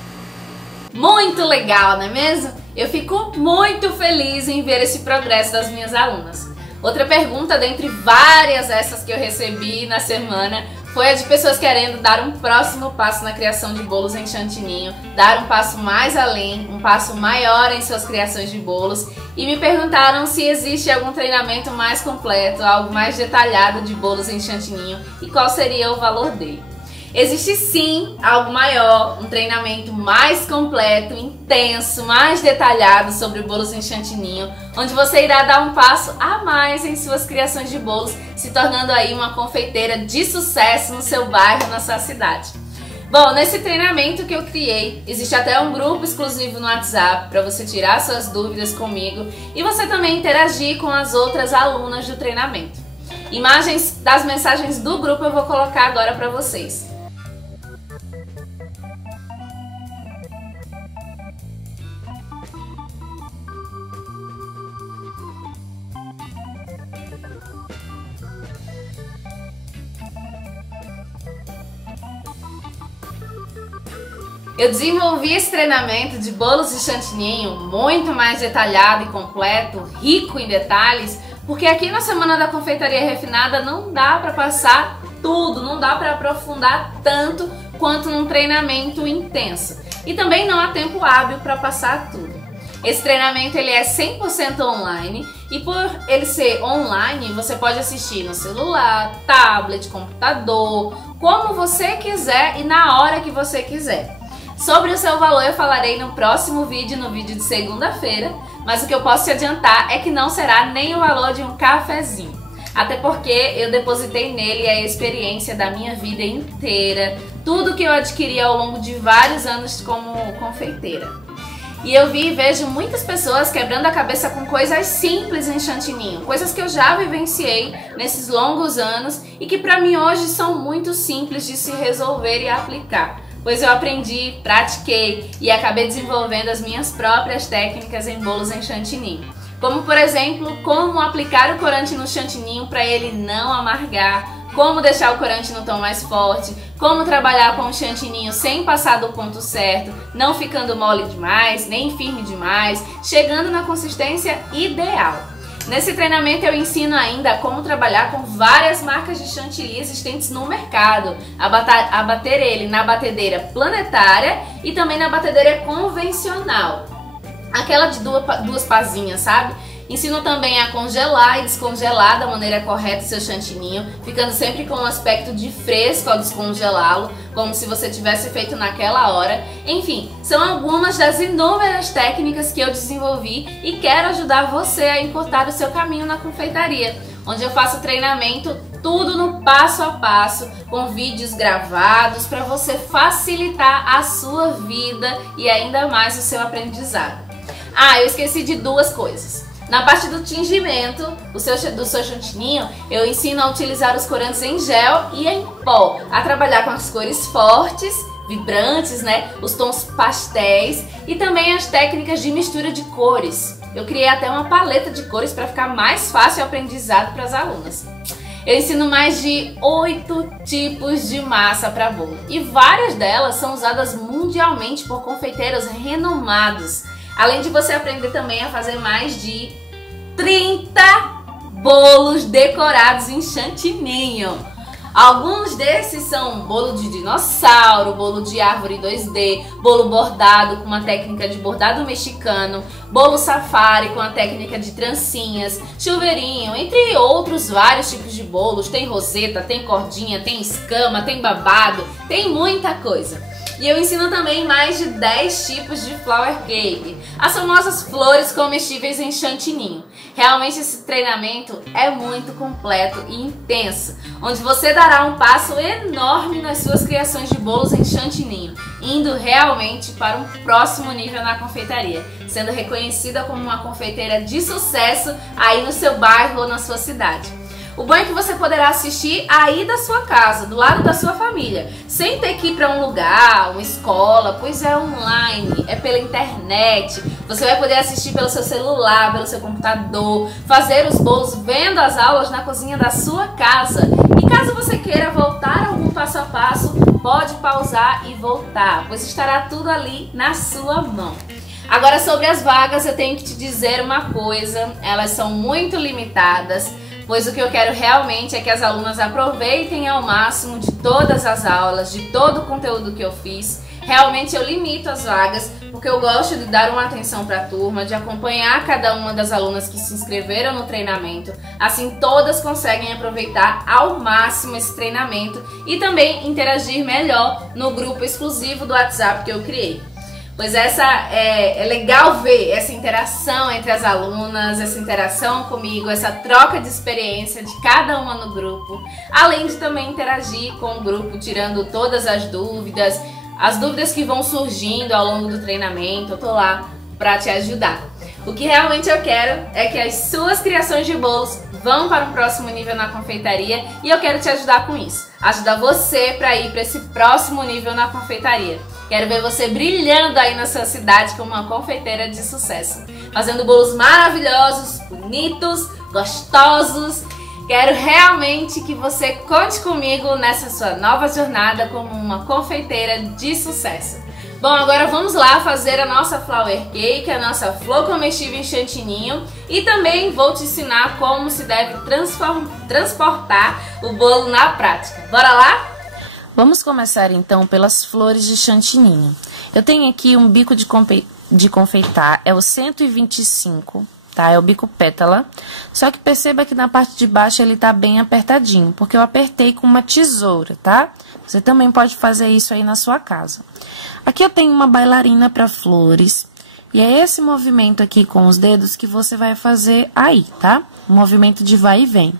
Muito legal, não é mesmo? Eu fico muito feliz em ver esse progresso das minhas alunas. Outra pergunta, dentre várias essas que eu recebi na semana, foi a de pessoas querendo dar um próximo passo na criação de bolos em chantininho, dar um passo mais além, um passo maior em suas criações de bolos, e me perguntaram se existe algum treinamento mais completo, algo mais detalhado de bolos em chantininho e qual seria o valor dele. Existe sim algo maior, um treinamento mais completo, intenso, mais detalhado sobre bolos em chantininho, onde você irá dar um passo a mais em suas criações de bolos, se tornando aí uma confeiteira de sucesso no seu bairro, na sua cidade. Bom, nesse treinamento que eu criei, existe até um grupo exclusivo no WhatsApp para você tirar suas dúvidas comigo e você também interagir com as outras alunas do treinamento. Imagens das mensagens do grupo eu vou colocar agora para vocês. Eu desenvolvi esse treinamento de bolos de chantininho muito mais detalhado e completo, rico em detalhes, porque aqui na Semana da Confeitaria Refinada não dá para passar tudo, não dá para aprofundar tanto quanto num treinamento intenso. E também não há tempo hábil para passar tudo. Esse treinamento ele é 100% online e por ele ser online, você pode assistir no celular, tablet, computador, como você quiser e na hora que você quiser. Sobre o seu valor eu falarei no próximo vídeo, no vídeo de segunda-feira, mas o que eu posso te adiantar é que não será nem o valor de um cafezinho. Até porque eu depositei nele a experiência da minha vida inteira, tudo que eu adquiri ao longo de vários anos como confeiteira. E eu vi e vejo muitas pessoas quebrando a cabeça com coisas simples em chantininho, coisas que eu já vivenciei nesses longos anos e que para mim hoje são muito simples de se resolver e aplicar. Pois eu aprendi, pratiquei e acabei desenvolvendo as minhas próprias técnicas em bolos em chantininho. Como por exemplo, como aplicar o corante no chantininho para ele não amargar, como deixar o corante no tom mais forte, como trabalhar com o chantininho sem passar do ponto certo, não ficando mole demais, nem firme demais, chegando na consistência ideal. Nesse treinamento eu ensino ainda como trabalhar com várias marcas de chantilly existentes no mercado, a bater ele na batedeira planetária e também na batedeira convencional, aquela de duas pazinhas, sabe? Ensino também a congelar e descongelar da maneira correta o seu chantininho, ficando sempre com um aspecto de fresco ao descongelá-lo, como se você tivesse feito naquela hora. Enfim, são algumas das inúmeras técnicas que eu desenvolvi e quero ajudar você a encurtar o seu caminho na confeitaria, onde eu faço treinamento tudo no passo a passo, com vídeos gravados para você facilitar a sua vida e ainda mais o seu aprendizado. Ah, eu esqueci de duas coisas. Na parte do tingimento do seu chantininho, eu ensino a utilizar os corantes em gel e em pó, a trabalhar com as cores fortes, vibrantes, né? Os tons pastéis e também as técnicas de mistura de cores. Eu criei até uma paleta de cores para ficar mais fácil o aprendizado para as alunas. Eu ensino mais de 8 tipos de massa para bolo e várias delas são usadas mundialmente por confeiteiros renomados. Além de você aprender também a fazer mais de 30 bolos decorados em chantininho. Alguns desses são bolo de dinossauro, bolo de árvore 2D, bolo bordado com uma técnica de bordado mexicano, bolo safari com a técnica de trancinhas, chuveirinho, entre outros vários tipos de bolos. Tem roseta, tem cordinha, tem escama, tem babado, tem muita coisa. E eu ensino também mais de 10 tipos de flower cake, as famosas flores comestíveis em chantininho. Realmente esse treinamento é muito completo e intenso, onde você dará um passo enorme nas suas criações de bolos em chantininho, indo realmente para um próximo nível na confeitaria, sendo reconhecida como uma confeiteira de sucesso aí no seu bairro ou na sua cidade. O bom é que você poderá assistir aí da sua casa, do lado da sua família, sem ter que ir para um lugar, uma escola, pois é online, é pela internet. Você vai poder assistir pelo seu celular, pelo seu computador, fazer os bolos vendo as aulas na cozinha da sua casa. E caso você queira voltar algum passo a passo, pode pausar e voltar, pois estará tudo ali na sua mão. Agora sobre as vagas eu tenho que te dizer uma coisa, elas são muito limitadas, pois o que eu quero realmente é que as alunas aproveitem ao máximo de todas as aulas, de todo o conteúdo que eu fiz. Realmente eu limito as vagas, porque eu gosto de dar uma atenção para a turma, de acompanhar cada uma das alunas que se inscreveram no treinamento. Assim todas conseguem aproveitar ao máximo esse treinamento e também interagir melhor no grupo exclusivo do WhatsApp que eu criei. Pois é legal ver essa interação entre as alunas, essa interação comigo, essa troca de experiência de cada uma no grupo, além de também interagir com o grupo, tirando todas as dúvidas que vão surgindo ao longo do treinamento. Eu tô lá para te ajudar. O que realmente eu quero é que as suas criações de bolos vão para um próximo nível na confeitaria e eu quero te ajudar com isso, ajudar você para ir para esse próximo nível na confeitaria. Quero ver você brilhando aí na sua cidade como uma confeiteira de sucesso, fazendo bolos maravilhosos, bonitos, gostosos. Quero realmente que você conte comigo nessa sua nova jornada como uma confeiteira de sucesso. Bom, agora vamos lá fazer a nossa flower cake, a nossa flor comestível em chantininho. E também vou te ensinar como se deve transportar o bolo na prática. Bora lá? Vamos começar então pelas flores de chantininho. Eu tenho aqui um bico de confeitar, é o 125, tá? É o bico pétala. Só que perceba que na parte de baixo ele tá bem apertadinho, porque eu apertei com uma tesoura, tá? Você também pode fazer isso aí na sua casa. Aqui eu tenho uma bailarina para flores. E é esse movimento aqui com os dedos que você vai fazer aí, tá? Um movimento de vai e vem.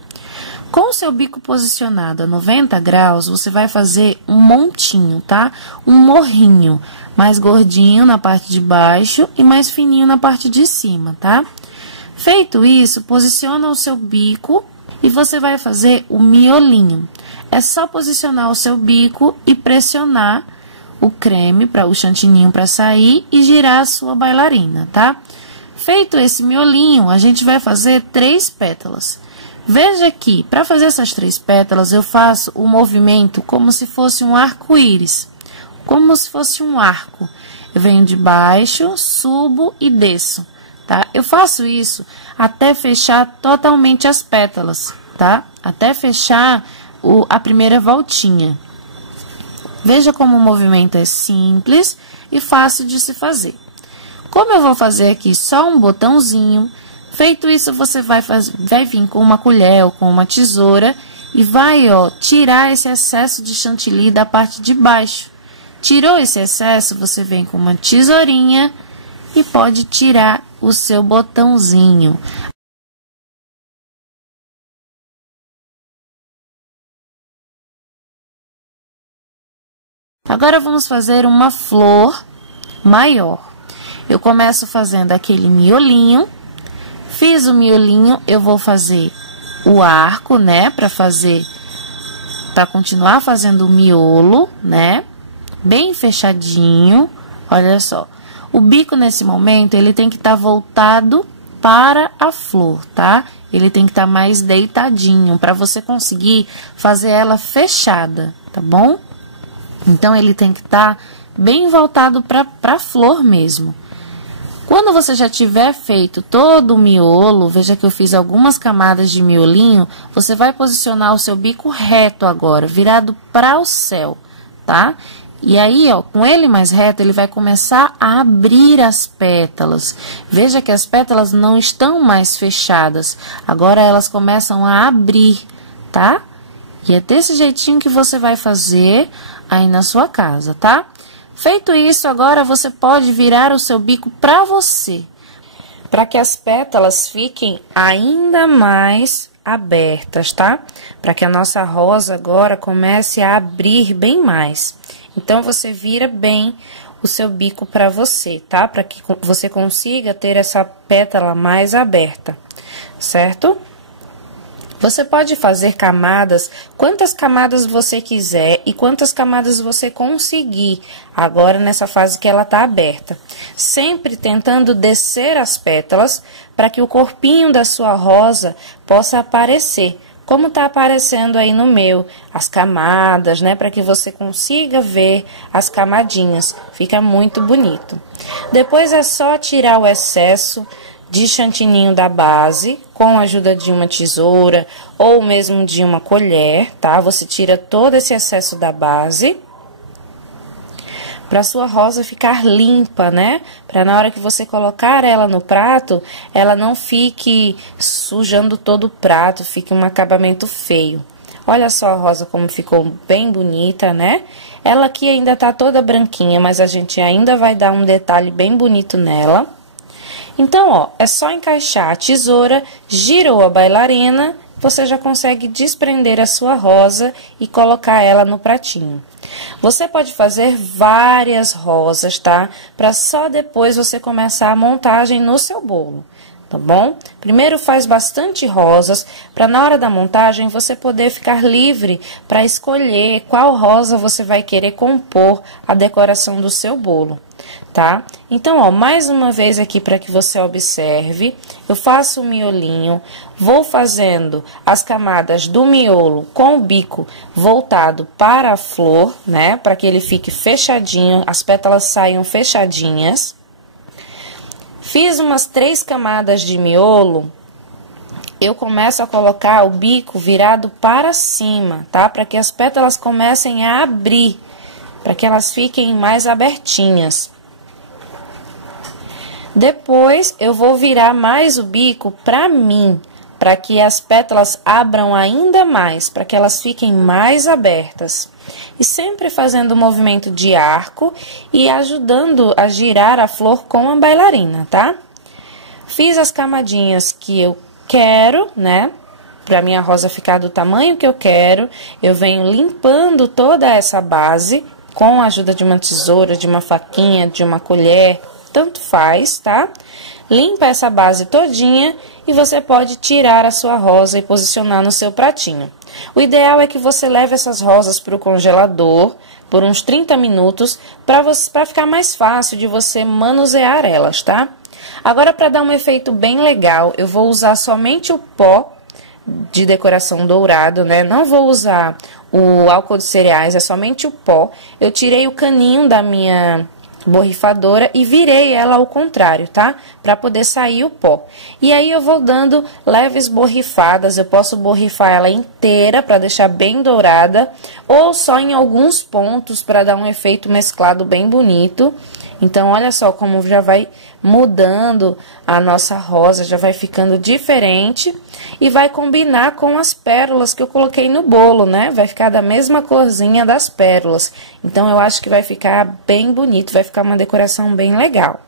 Com o seu bico posicionado a 90 graus, você vai fazer um montinho, tá? Um morrinho, mais gordinho na parte de baixo e mais fininho na parte de cima, tá? Feito isso, posiciona o seu bico e você vai fazer o miolinho. É só posicionar o seu bico e pressionar o creme, para o chantininho para sair e girar a sua bailarina, tá? Feito esse miolinho, a gente vai fazer 3 pétalas. Veja aqui, para fazer essas 3 pétalas, eu faço o movimento como se fosse um arco-íris, como se fosse um arco. Eu venho de baixo, subo e desço, tá? Eu faço isso até fechar totalmente as pétalas, tá? Até fechar a primeira voltinha. Veja como o movimento é simples e fácil de se fazer. Como eu vou fazer aqui só um botãozinho, feito isso você vai vir com uma colher ou com uma tesoura e vai, ó, tirar esse excesso de chantilly da parte de baixo. Tirou esse excesso, você vem com uma tesourinha e pode tirar o seu botãozinho. Agora vamos fazer uma flor maior. Eu começo fazendo aquele miolinho. Fiz o miolinho, eu vou fazer o arco, né? Para continuar fazendo o miolo, né? Bem fechadinho. Olha só. O bico nesse momento, ele tem que estar voltado para a flor, tá? Ele tem que estar mais deitadinho, para você conseguir fazer ela fechada, tá bom? Então, ele tem que estar bem voltado para a flor mesmo. Quando você já tiver feito todo o miolo, veja que eu fiz algumas camadas de miolinho, você vai posicionar o seu bico reto agora, virado para o céu, tá? E aí, ó, com ele mais reto, ele vai começar a abrir as pétalas. Veja que as pétalas não estão mais fechadas, agora elas começam a abrir, tá? E é desse jeitinho que você vai fazer aí na sua casa, tá? Feito isso, agora você pode virar o seu bico para você, para que as pétalas fiquem ainda mais abertas, tá? Para que a nossa rosa agora comece a abrir bem mais. Então, você vira bem o seu bico para você, tá? Para que você consiga ter essa pétala mais aberta, certo? Você pode fazer camadas, quantas camadas você quiser e quantas camadas você conseguir, agora nessa fase que ela tá aberta. Sempre tentando descer as pétalas para que o corpinho da sua rosa possa aparecer, como tá aparecendo aí no meu, as camadas, né? Para que você consiga ver as camadinhas, fica muito bonito. Depois é só tirar o excesso de chantininho da base, com a ajuda de uma tesoura ou mesmo de uma colher, tá? Você tira todo esse excesso da base, para sua rosa ficar limpa, né? Para na hora que você colocar ela no prato, ela não fique sujando todo o prato, fique um acabamento feio. Olha só a rosa como ficou bem bonita, né? Ela aqui ainda tá toda branquinha, mas a gente ainda vai dar um detalhe bem bonito nela. Então, ó, é só encaixar a tesoura, girou a bailarina, você já consegue desprender a sua rosa e colocar ela no pratinho. Você pode fazer várias rosas, tá? Para só depois você começar a montagem no seu bolo, tá bom? Primeiro faz bastante rosas, para na hora da montagem você poder ficar livre para escolher qual rosa você vai querer compor a decoração do seu bolo. tá? Então, ó, mais uma vez aqui para que você observe, eu faço o miolinho, vou fazendo as camadas do miolo com o bico voltado para a flor, né? Para que ele fique fechadinho, as pétalas saiam fechadinhas. Fiz umas 3 camadas de miolo, eu começo a colocar o bico virado para cima, tá? Para que as pétalas comecem a abrir, para que elas fiquem mais abertinhas. Depois, eu vou virar mais o bico para mim, para que as pétalas abram ainda mais, para que elas fiquem mais abertas. E sempre fazendo o movimento de arco e ajudando a girar a flor com a bailarina, tá? Fiz as camadinhas que eu quero, né? Para minha rosa ficar do tamanho que eu quero, eu venho limpando toda essa base com a ajuda de uma tesoura, de uma faquinha, de uma colher, tanto faz, tá? Limpa essa base todinha e você pode tirar a sua rosa e posicionar no seu pratinho. O ideal é que você leve essas rosas para o congelador por uns 30 minutos para ficar mais fácil de você manusear elas, tá? Agora, para dar um efeito bem legal, eu vou usar somente o pó de decoração dourado, né? Não vou usar o álcool de cereais, é somente o pó. Eu tirei o caninho da minha borrifadora e virei ela ao contrário, tá? Para poder sair o pó. E aí eu vou dando leves borrifadas, eu posso borrifar ela inteira para deixar bem dourada, ou só em alguns pontos para dar um efeito mesclado bem bonito. Então, olha só como já vai mudando a nossa rosa, já vai ficando diferente e vai combinar com as pérolas que eu coloquei no bolo, né? Vai ficar da mesma corzinha das pérolas. Então, eu acho que vai ficar bem bonito, vai ficar uma decoração bem legal.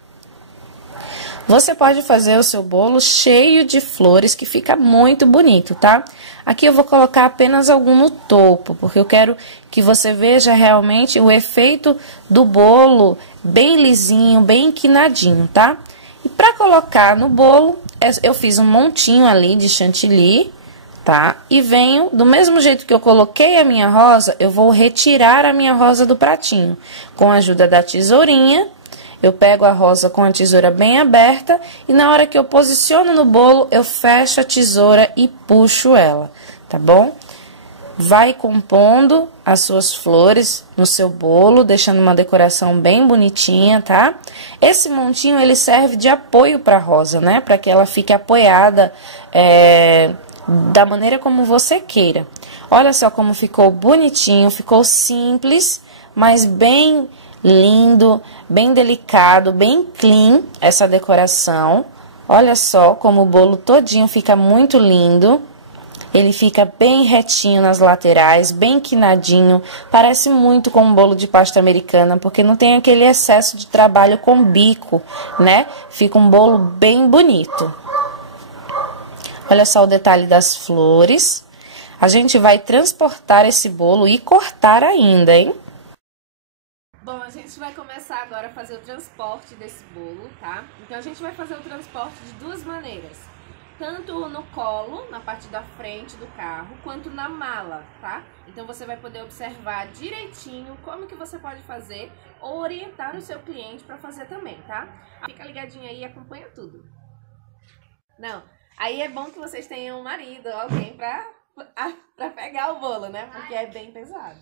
Você pode fazer o seu bolo cheio de flores, que fica muito bonito, tá? Aqui eu vou colocar apenas algum no topo, porque eu quero que você veja realmente o efeito do bolo bem lisinho, bem inclinadinho, tá? E para colocar no bolo, eu fiz um montinho ali de chantilly, tá? E venho, do mesmo jeito que eu coloquei a minha rosa, eu vou retirar a minha rosa do pratinho. Com a ajuda da tesourinha, eu pego a rosa com a tesoura bem aberta e na hora que eu posiciono no bolo, eu fecho a tesoura e puxo ela, tá bom? Vai compondo as suas flores no seu bolo, deixando uma decoração bem bonitinha, tá? Esse montinho, ele serve de apoio para a rosa, né? Para que ela fique apoiada da maneira como você queira. Olha só como ficou bonitinho, ficou simples, mas bem lindo, bem delicado, bem clean essa decoração. Olha só como o bolo todinho fica muito lindo. Ele fica bem retinho nas laterais, bem quinadinho. Parece muito com um bolo de pasta americana, porque não tem aquele excesso de trabalho com bico, né? Fica um bolo bem bonito. Olha só o detalhe das flores. A gente vai transportar esse bolo e cortar ainda, hein? Bom, a gente vai começar agora a fazer o transporte desse bolo, tá? Então, a gente vai fazer o transporte de duas maneiras. Tanto no colo, na parte da frente do carro, quanto na mala, tá? Então, você vai poder observar direitinho como que você pode fazer ou orientar o seu cliente para fazer também, tá? Fica ligadinho aí e acompanha tudo. Não, aí é bom que vocês tenham um marido ou alguém pra pegar o bolo, né? Porque é bem pesado.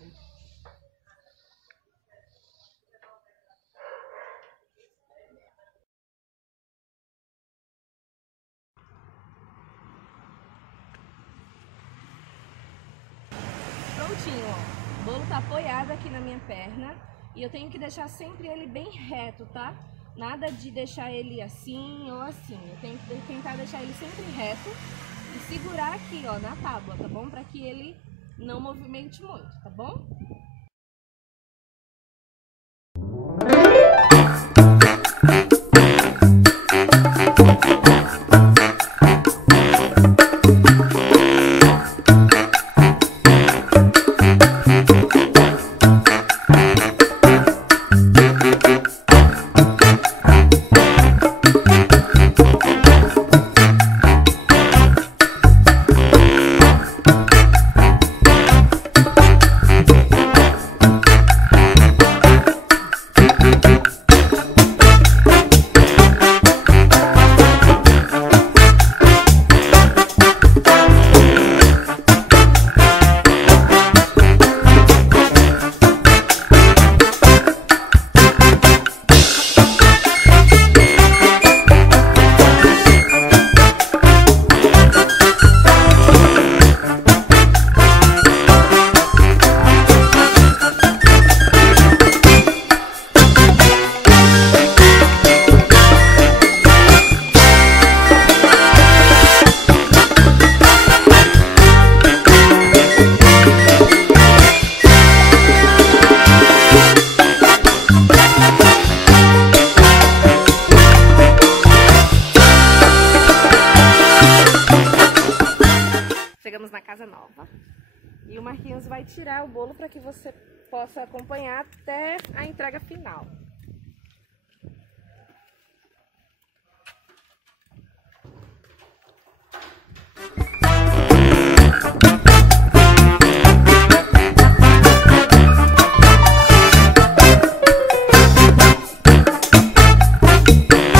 Prontinho, ó. O bolo tá apoiado aqui na minha perna e eu tenho que deixar sempre ele bem reto, tá? Nada de deixar ele assim ou assim. Eu tenho que tentar deixar ele sempre reto e segurar aqui, ó, na tábua, tá bom? Pra que ele não movimente muito, tá bom? retirar o bolo para que você possa acompanhar até a entrega final.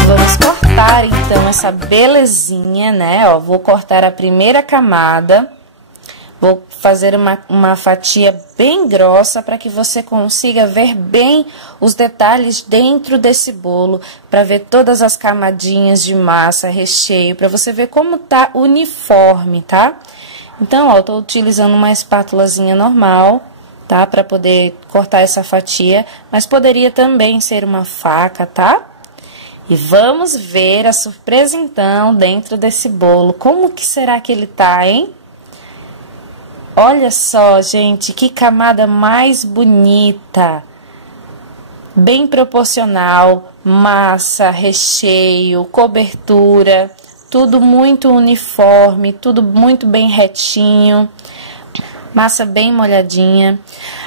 Vamos cortar então essa belezinha, né? Ó, vou cortar a primeira camada. Vou fazer uma fatia bem grossa para que você consiga ver bem os detalhes dentro desse bolo, para ver todas as camadinhas de massa, recheio, para você ver como tá uniforme, tá? Então, ó, eu tô utilizando uma espátulazinha normal, tá? Para poder cortar essa fatia, mas poderia também ser uma faca, tá? E vamos ver a surpresa então dentro desse bolo. Como que será que ele tá, hein? Olha só, gente, que camada mais bonita, bem proporcional, massa, recheio, cobertura, tudo muito uniforme, tudo muito bem retinho, massa bem molhadinha.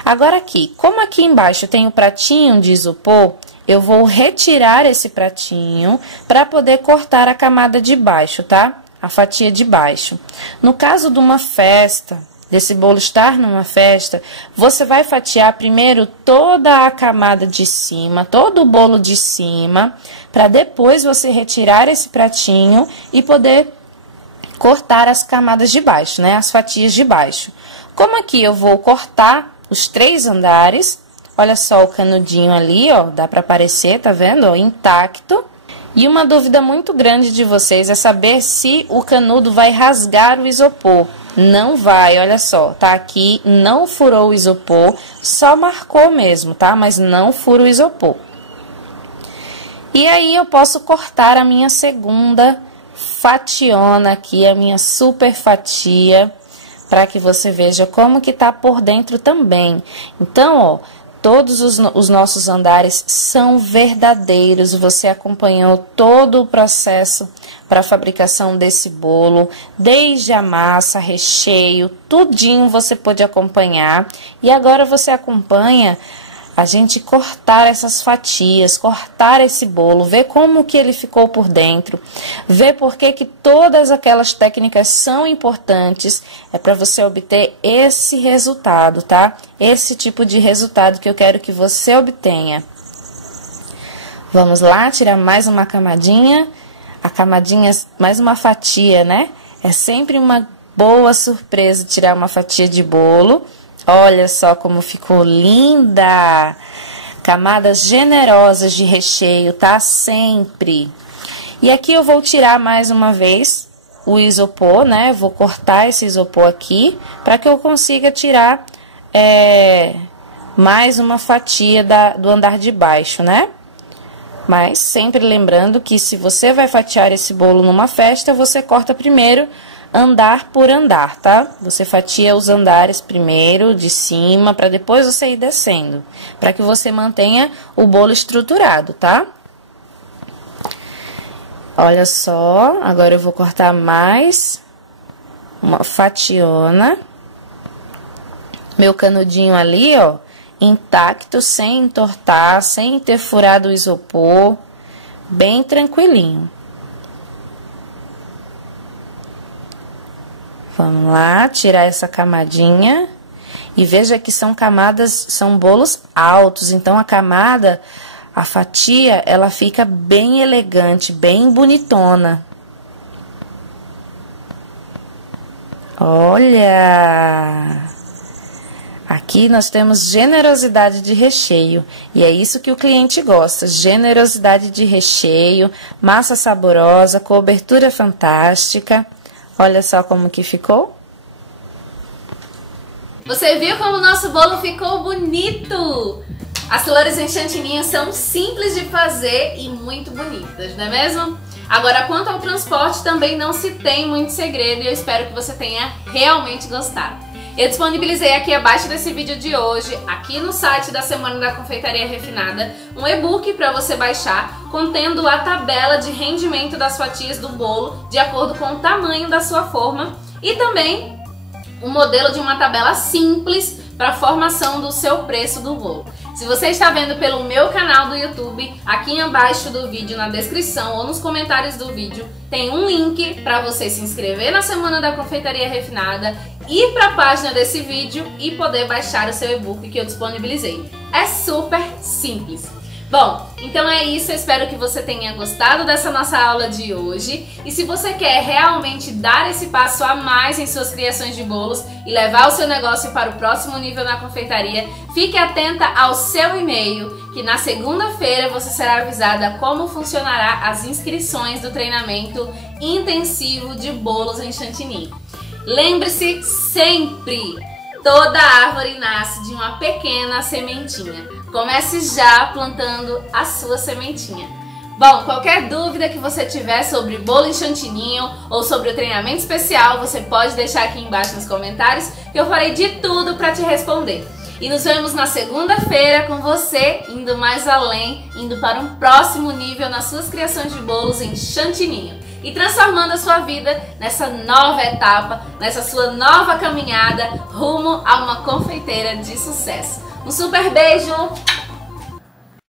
Agora aqui, como aqui embaixo tem o pratinho de isopor, eu vou retirar esse pratinho para poder cortar a camada de baixo, tá? A fatia de baixo. No caso de uma festa, desse bolo estar numa festa, você vai fatiar primeiro toda a camada de cima, todo o bolo de cima, para depois você retirar esse pratinho e poder cortar as camadas de baixo, né? As fatias de baixo. Como aqui eu vou cortar os 3 andares, olha só o canudinho ali, ó, dá para aparecer, tá vendo? Ó, intacto. E uma dúvida muito grande de vocês é saber se o canudo vai rasgar o isopor. Não vai, olha só, tá aqui, não furou o isopor, só marcou mesmo, tá? Mas não fura o isopor. E aí eu posso cortar a minha segunda fationa aqui, a minha super fatia, para que você veja como que tá por dentro também. Então, ó, todos os nossos andares são verdadeiros, você acompanhou todo o processo para a fabricação desse bolo, desde a massa, recheio, tudinho você pôde acompanhar. E agora você acompanha a gente cortar essas fatias, cortar esse bolo, ver como que ele ficou por dentro, ver por que todas aquelas técnicas são importantes, é para você obter esse resultado, tá? Esse tipo de resultado que eu quero que você obtenha. Vamos lá, tirar mais uma camadinha, mais uma fatia, né? É sempre uma boa surpresa tirar uma fatia de bolo. Olha só como ficou linda! Camadas generosas de recheio, tá? Sempre. E aqui eu vou tirar mais uma vez o isopor, né? Vou cortar esse isopor aqui para que eu consiga tirar mais uma fatia do andar de baixo, né? Mas sempre lembrando que se você vai fatiar esse bolo numa festa, você corta primeiro andar por andar, tá? Você fatia os andares primeiro, de cima, para depois você ir descendo, para que você mantenha o bolo estruturado, tá? Olha só, agora eu vou cortar mais uma fationa. Meu canudinho ali, ó, intacto, sem entortar, sem ter furado o isopor, bem tranquilinho. Vamos lá, tirar essa camadinha. E veja que são camadas, são bolos altos, então a fatia, ela fica bem elegante, bem bonitona. Olha! Aqui nós temos generosidade de recheio, e é isso que o cliente gosta, generosidade de recheio, massa saborosa, cobertura fantástica. Olha só como que ficou. Você viu como o nosso bolo ficou bonito? As flores em chantininho são simples de fazer e muito bonitas, não é mesmo? Agora, quanto ao transporte, também não se tem muito segredo e eu espero que você tenha realmente gostado. Eu disponibilizei aqui abaixo desse vídeo de hoje, aqui no site da Semana da Confeitaria Refinada, um e-book para você baixar, contendo a tabela de rendimento das fatias do bolo, de acordo com o tamanho da sua forma, e também um modelo de uma tabela simples para a formação do seu preço do bolo. Se você está vendo pelo meu canal do YouTube, aqui embaixo do vídeo, na descrição ou nos comentários do vídeo, tem um link para você se inscrever na Semana da Confeitaria Refinada, ir para a página desse vídeo e poder baixar o seu e-book que eu disponibilizei. É super simples. Bom, então é isso, eu espero que você tenha gostado dessa nossa aula de hoje. E se você quer realmente dar esse passo a mais em suas criações de bolos e levar o seu negócio para o próximo nível na confeitaria, fique atenta ao seu e-mail, que na segunda-feira você será avisada como funcionará as inscrições do treinamento intensivo de bolos em chantilly. Lembre-se sempre, toda árvore nasce de uma pequena sementinha. Comece já plantando a sua sementinha. Bom, qualquer dúvida que você tiver sobre bolo em chantininho ou sobre o treinamento especial, você pode deixar aqui embaixo nos comentários que eu farei de tudo para te responder. E nos vemos na segunda-feira com você indo mais além, indo para um próximo nível nas suas criações de bolos em chantininho e transformando a sua vida nessa nova etapa, nessa sua nova caminhada rumo a uma confeiteira de sucesso. Um super beijo!